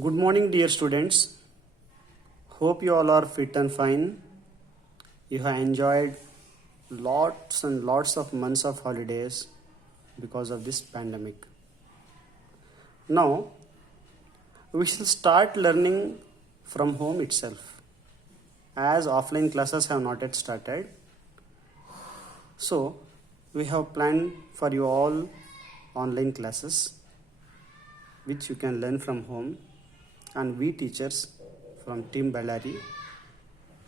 Good morning, dear students. Hope you all are fit and fine. You have enjoyed lots and lots of months of holidays because of this pandemic. Now, we shall start learning from home itself as offline classes have not yet started. So, we have planned for you all online classes which you can learn from home, and we teachers from Team Bellary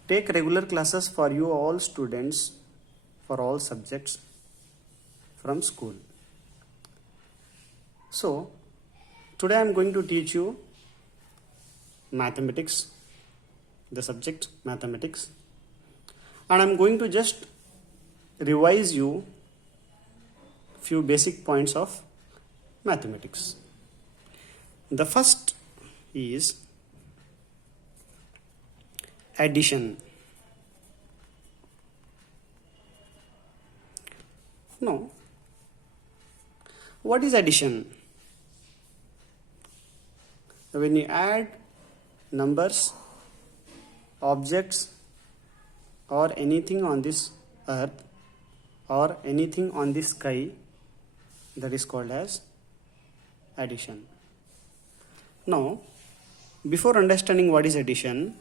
take regular classes for you all students for all subjects from school. So, today I am going to teach you mathematics, the subject mathematics, and I am going to just revise you few basic points of mathematics. The first is addition. Now, what is addition? When you add numbers, objects, or anything on this earth or anything on the sky, that is called as addition. Now, before understanding what is addition,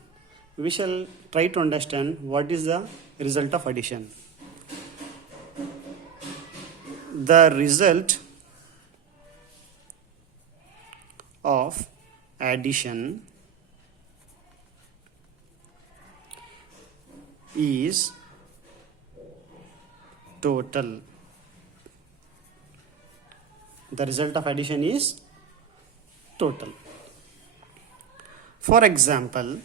we shall try to understand what is the result of addition. The result of addition is total. The result of addition is total. For example,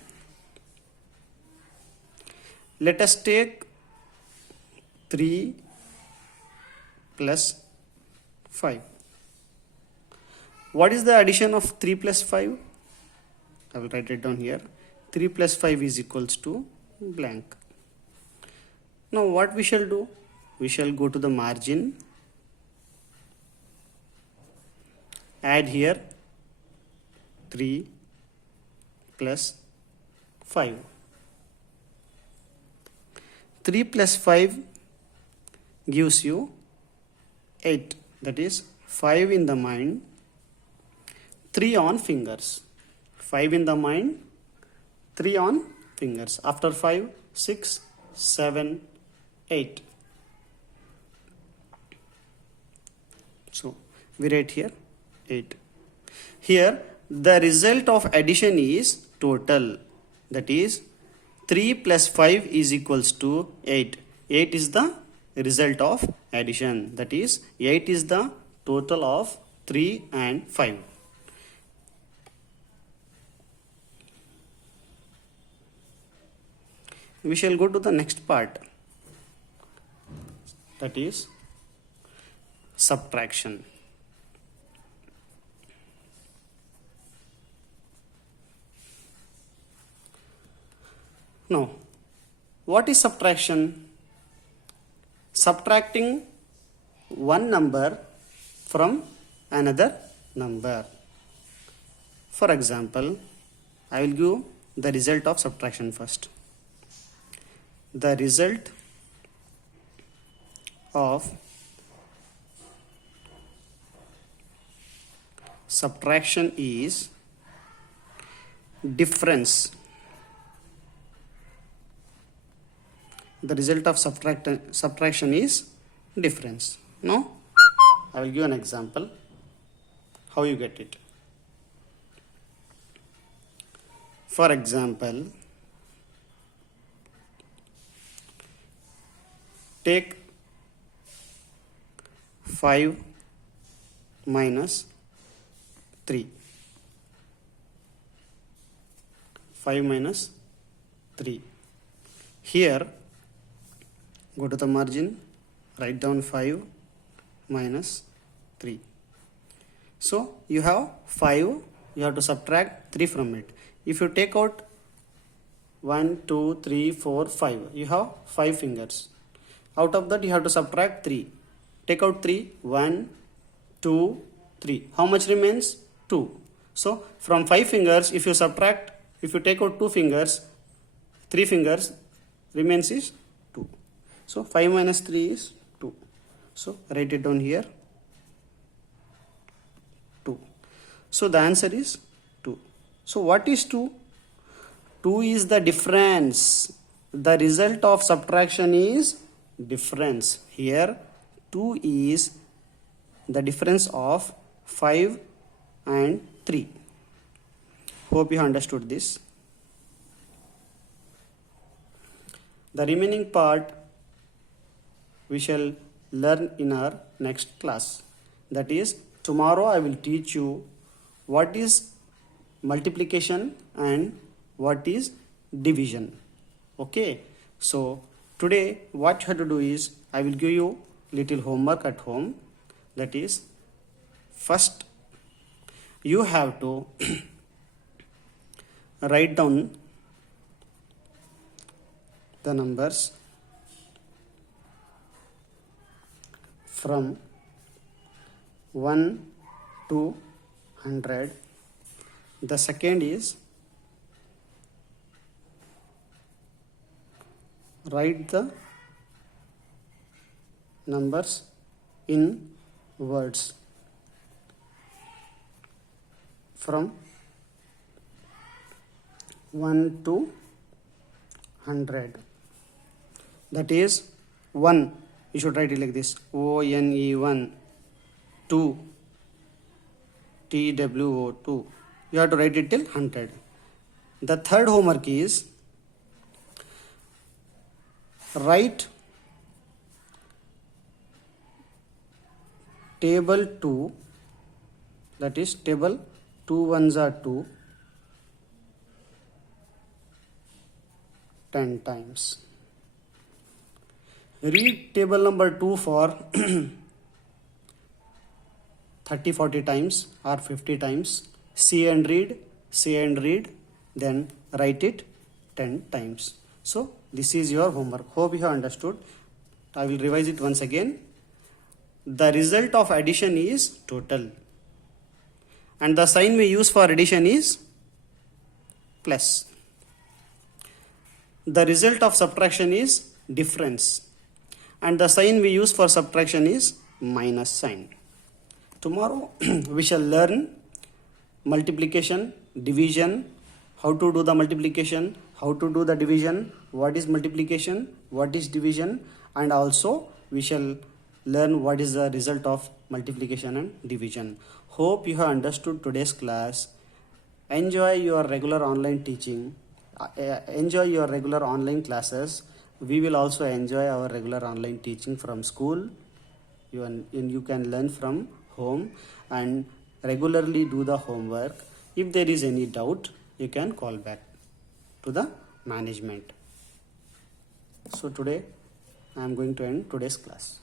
let us take 3 plus 5. What is the addition of 3 plus 5? I will write it down here. 3 plus 5 is equals to blank. Now what we shall do? We shall go to the margin, add here 3 plus 5. 3 plus 5 gives you 8. That is 5 in the mind, 3 on fingers. 5 in the mind, 3 on fingers. After 5, 6, 7, 8. So we write here 8. Here the result of addition is total. That is 3 plus 5 is equals to 8. 8 is the result of addition. That is 8 is the total of 3 and 5. We shall go to the next part, that is subtraction. Now, what is subtraction? Subtracting one number from another number. For example, I will give the result of subtraction first. The result of subtraction is difference. The result of subtraction is difference. Now, I will give an example how you get it. For example, take 5 minus 3. 5 minus 3. Here, go to the margin, write down 5 minus 3. So you have 5, you have to subtract 3 from it. If you take out 1, 2, 3, 4, 5, you have 5 fingers. Out of that you have to subtract 3. Take out 3, 1, 2, 3. How much remains? 2. So from 5 fingers, if you take out 2 fingers, 3 fingers remains is 2. So 5 minus 3 is 2. So write it down here, 2. So the answer is 2. So what is 2? 2 is the difference. The result of subtraction is difference. Here 2 is the difference of 5 and 3. Hope you understood this. The remaining part we shall learn in our next class. That is, tomorrow I will teach you what is multiplication and what is division. Okay, so today what you have to do is, I will give you little homework at home. That is, first you have to write down the numbers from 1 to 100. The second is, write the numbers in words from 1 to 100. That is, 1, you should write it like this, O-N-E 1, 2, T-W-O 2. You have to write it till 100. The third homework is, write table 2, that is table 2 ones are 2, 10 times. Read table number 2 for 30-40 times or 50 times. See and read, then write it 10 times. So this is your homework. Hope you have understood. I will revise it once again. The result of addition is total, and the sign we use for addition is plus. The result of subtraction is difference, and the sign we use for subtraction is minus sign. Tomorrow we shall learn multiplication, division, how to do the multiplication, how to do the division, what is multiplication, what is division, and also we shall learn what is the result of multiplication and division. Hope you have understood today's class. Enjoy your regular online teaching. Enjoy your regular online classes. We will also enjoy our regular online teaching from school. You can learn from home and regularly do the homework. If there is any doubt, you can call back to the management. So today I am going to end today's class.